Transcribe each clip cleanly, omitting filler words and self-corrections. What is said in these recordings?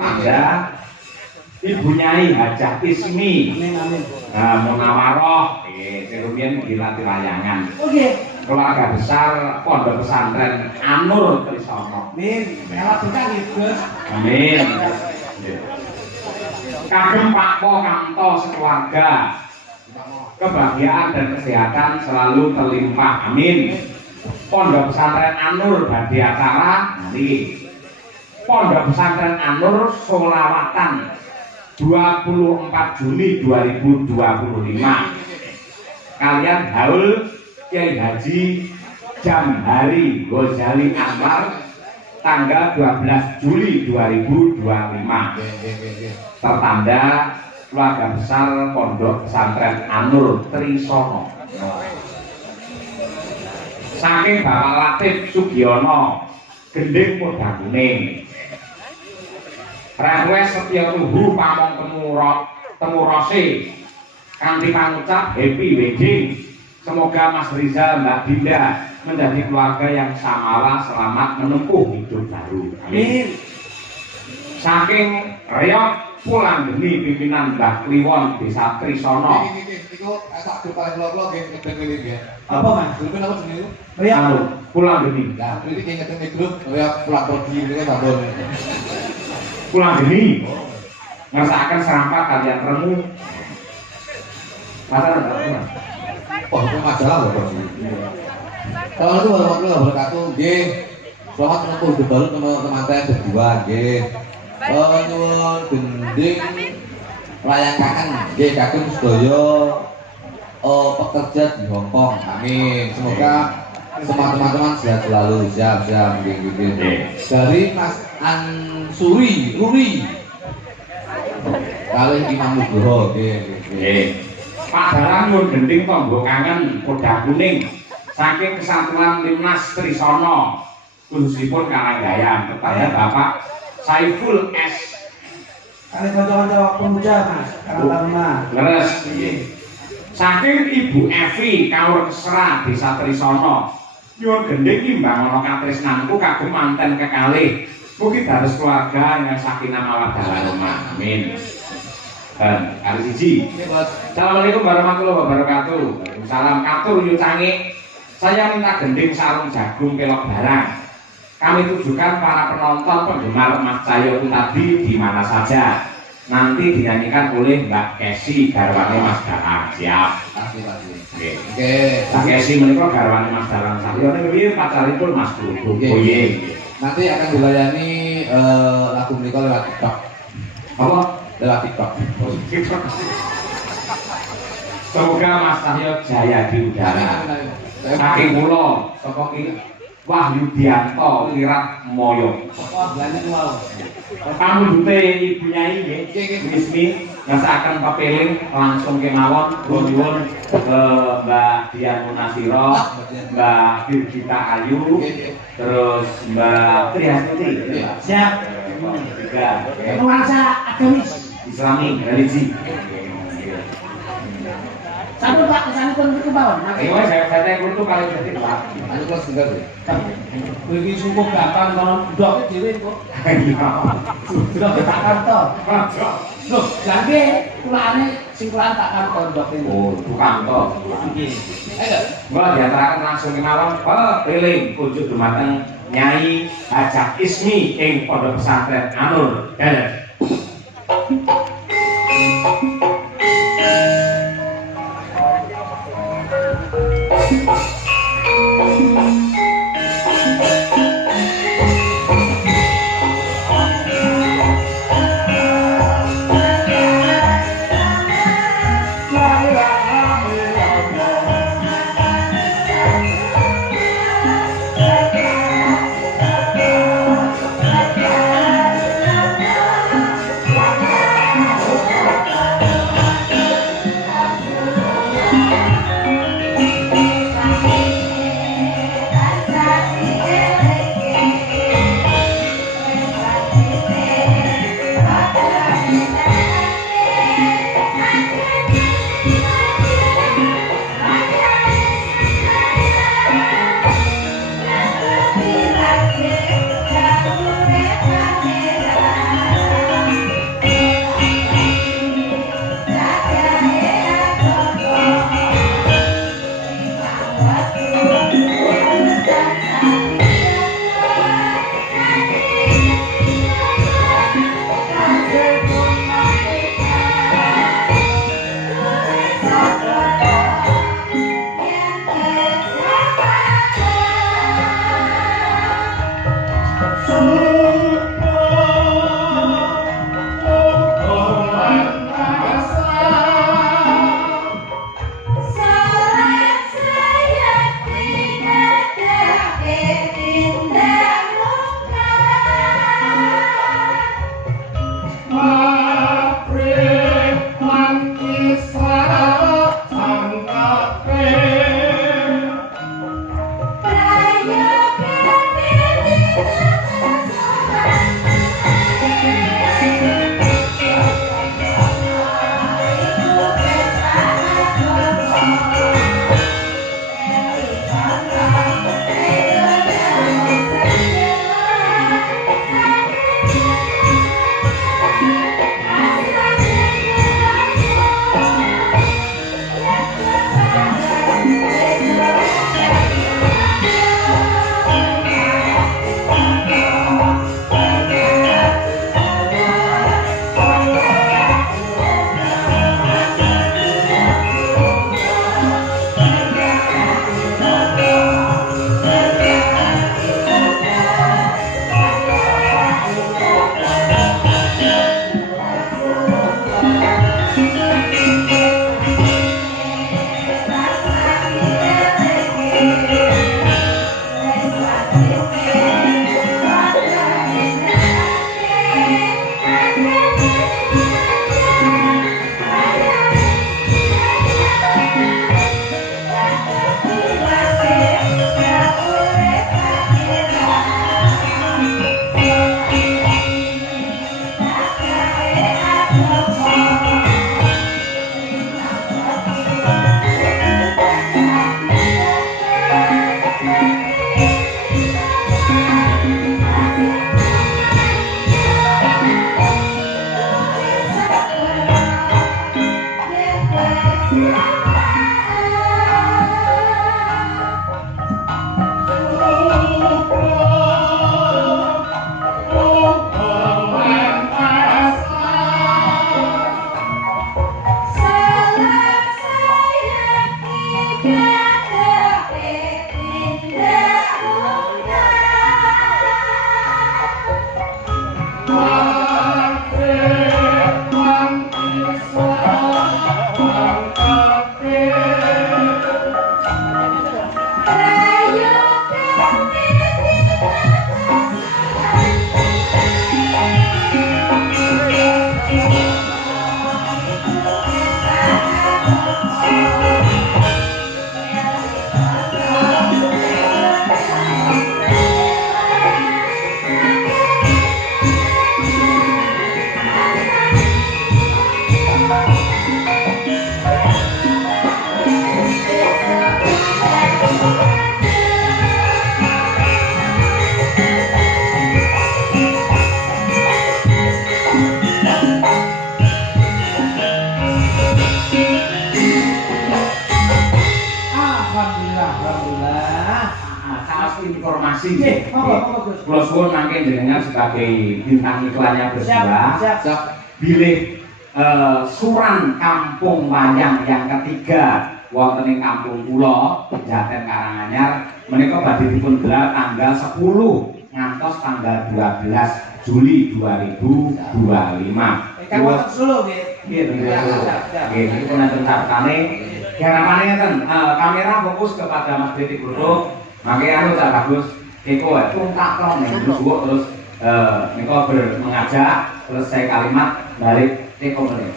Anda Ibu Nyai Hajah Ismi. Amin amin. Nah, Munawaroh, kemudian dilatih layangan. Oke. Keluarga besar Pondok Pesantren Anur Trisono. Amin. Ela berkah Gus. Amin. Kagem Pak Po Kamto sekeluarga. Kebahagiaan dan kesehatan selalu terlimpah. Amin. Pondok Pesantren Anur badhe acara niki. Pondok Pesantren Anur Solawatan 24 Juli 2025 kalian haul Kiai Haji Jamhari Ghazali Anwar tanggal 12 Juli 2025 tertanda keluarga besar Pondok Pesantren Anur Trisono. Saking Bapak Latif Sugiono Gending Muda Kuning Request Setia Tuhu Pamong Temurose kanthi pangucap happy wedding. Semoga Mas Rizal Mbak Dinda menjadi keluarga yang samalah selamat menempuh hidup baru. Amin. Saking Reok Pulang Geni pimpinan Mbah Kliwon Desa Trisono. Iku sak grup paling kula nggih ngedeng nggih. Apa Mas? Grup apa jenenge? Reok Pulang Geni. Lah, iki nggih ngedeng grup Reok Pulang Pergi niku sampun. Pulang Geni ngersakan serampat kalian remu Oh, itu masalah loh Bos. Assalamualaikum warahmatullahi wabarakatuh. Nggih. Selamat menempuh hidup baru teman-teman saya berdua nggih. Nyuwun gending layangan nggih kagem sedaya pekerja di Hong Kong. Amin. Semoga semua teman-teman sehat selalu. Siap nggih. Dari Mas Ansuri Nuri kali Imam Nugroho nggih. Pak Darang nyuwun gending tangga kangen Kuda Kuning saking Kesatuan Timnas Trisono khususipun Karanggayan kepada Bapak Saiful S. Kali kanca-kanca pemuda Mas, Karang Taruna. Leres. Saking Ibu Evi Kaur Kesera Desa Trisono nyuwun gending imbangono katresnanku kagem manten kekalih. Mugi dados keluarga yang sakinah mawaddah warahmah. Amin. Dan hari siji. Assalamualaikum warahmatullahi wabarakatuh. Waalaikumsalam. Katur yu cangik. Saya minta gending sarung jagung pelok barang. Kami tujukan para penonton penggemar Mas Cahyo tadi di mana saja. Nanti dinyanyikan oleh Mbak Kesi garwane Mas Darang. Siap. Oke. Mbak Kesi menika garwane Mas Darang. Cahyo niki pacaripun Mas Duduk. Nanti akan dilayani lagu menika lewat TikTok. Apa? Lewat TikTok. Semoga Mas Cahyo jaya di udara. Saking kula saka Wahyu Dianto Lirat Moyo. Wah, belanja wow. Pamundute Ibu Nyai nggih, Wismi ngasakaken pepeling langsung kemawon nyuwun ke Mbak Dian Munasiro, Mbak Birgita Ayu, terus Mbak Triastuti. Siap. Tiga. Nuansa agamis. Islami religi. Satu Pak, kesana pun ke bawah. Saya kudu kali jadi Pak. Anu kelas tinggal ya. Iki cukup gampang kalau ndok dhewe kok. Ndok tak kantor. Loh, jange kulane sing kulan tak kantor ndok ini. Oh, tukang to. Nggih. Ayo. Mbak diantarakan langsung kemawon pepeling kunjuk dumateng Nyai Hajah Ismi ing Pondok Pesantren Anur. Dadah. pasti informasi. Nggih, monggo Gus. Kula suwun mangke jenengan sebagai bintang iklannya berdua. Siap. Bilih suran kampung wayang yang ketiga wonten ing kampung kula Jaten Karanganyar menika badhe dipun gelar tanggal 10 ngantos tanggal 12 Juli 2025. Kang wonten Solo nggih. Nggih, nggih, niku wonten cartane. Diharapane ngeten, kamera fokus kepada Mas Detik Brodok. Mangke anu Cak Bagus, eko tungkak klon terus niku mengajak selesai kalimat balik eko meneh.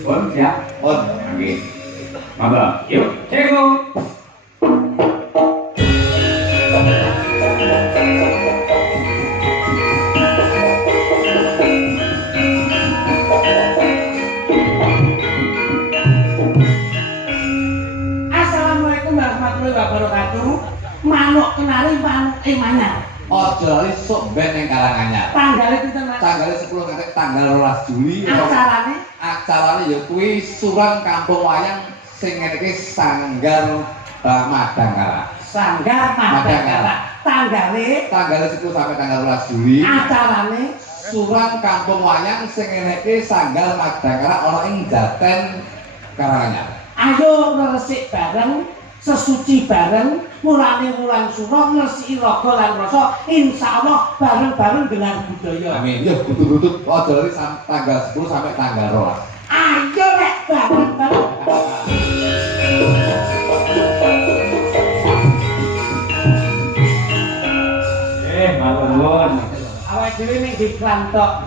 Pun siap? Pun. Nggih. Monggo, yuk, eko. Assalamualaikum warahmatullahi wabarakatuh. Manuk kenari manuk emanya. Ojo lali sok ben ning Karanganyar. Tanggalnya pinten Mas? Tanggal 10 nganti tanggal 12 Juli. Acarane Acarane ya kuwi suran kampung wayang sing ngeneke Sanggar Madangkara. Sanggar Madangkara. Tanggal 10 sampai tanggal 12 Juli. Acarane Suran kampung wayang sing ngeneke Sanggar Madangkara ana ing Jaten Karanganyar. ayo resik bareng, sesuci bareng, mulane wulan sura ngresiki raga lan rasa, insyaallah bareng-bareng gelar budaya. Amin. Ya butut-butut aja lali tanggal 10 sampai tanggal 12. Ayo rek bareng-bareng. Matur nuwun. Awake dhewe ning diklan tok.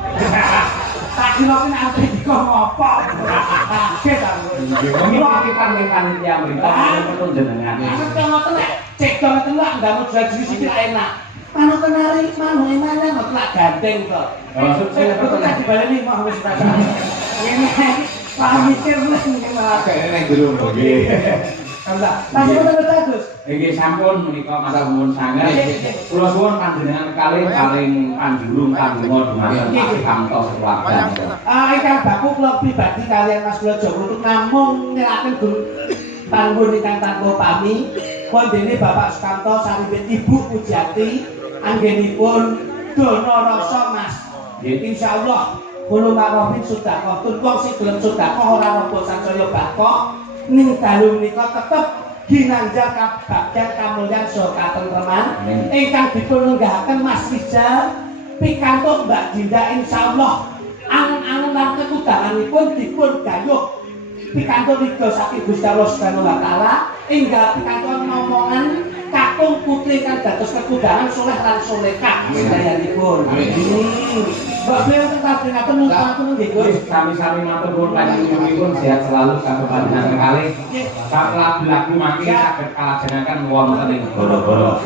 Tak kira ki nek dikon ngopo. Kaget aku. Nggih, titipan ning panitia mriko menurut jenengan. Aku ngoten nek cek ngoten lak ndamuk jadi sithik enak. Manuk kenari, manuk emane kok lak gandeng kok. Saya betul tadi baleni mah wis tak. Ini paham mikir malah Kayaknya neng dulu nggih. Alhamdulillah. Masih betul bagus. Nggih sampun menika matur nuwun sanget. Kula suwun panjenengan kalih paling panjulung pandonga dumateng Kamto keluarga. Ingkang baku kula pribadi kalian Mas kula Jogro namung nyeraken guru panggon ingkang tanpa pami wondene Bapak Sukamto saripun Ibu Pujiati anggenipun dono rasa Mas. Insyaallah kula marofin sedekah tun wong sing gelem sedekah ora robo sansaya bakok ning dalu menika tetep ginanjar kabagyan kamulyan saha katentreman ingkang dipun lenggahaken Mas Rizal pikantuk Mbak Dinda insyaallah angen-angen lan kekudanganipun dipun gayuh pikantuk ridho saking Gusti Allah Subhanahu wa taala enggal pikantuk momongan kakung putri kang dados kekudangan soleh lan solehah sedayanipun. Mbak Beliau tetap ngaten numpang nggih Gus. Sami-sami matur nuwun panjenenganipun sehat selalu kangge panjenengan kalih. Sak lagu-lagu mangke saged kalajengaken wonten ing Boro-Boro.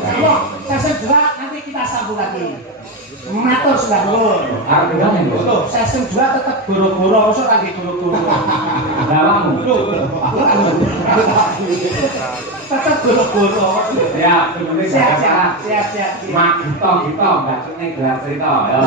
Sesi 2 nanti kita sambung lagi. Matur sudah nuwun. Arep ngene lho. Loh, sesi 2 tetap Boro-Boro, mosok lagi Boro-Boro. Dalammu. Tetap Boro-Boro. Ya, sebenarnya Siap. Mak gitu, Mbak Cene gelar cerita. Ya.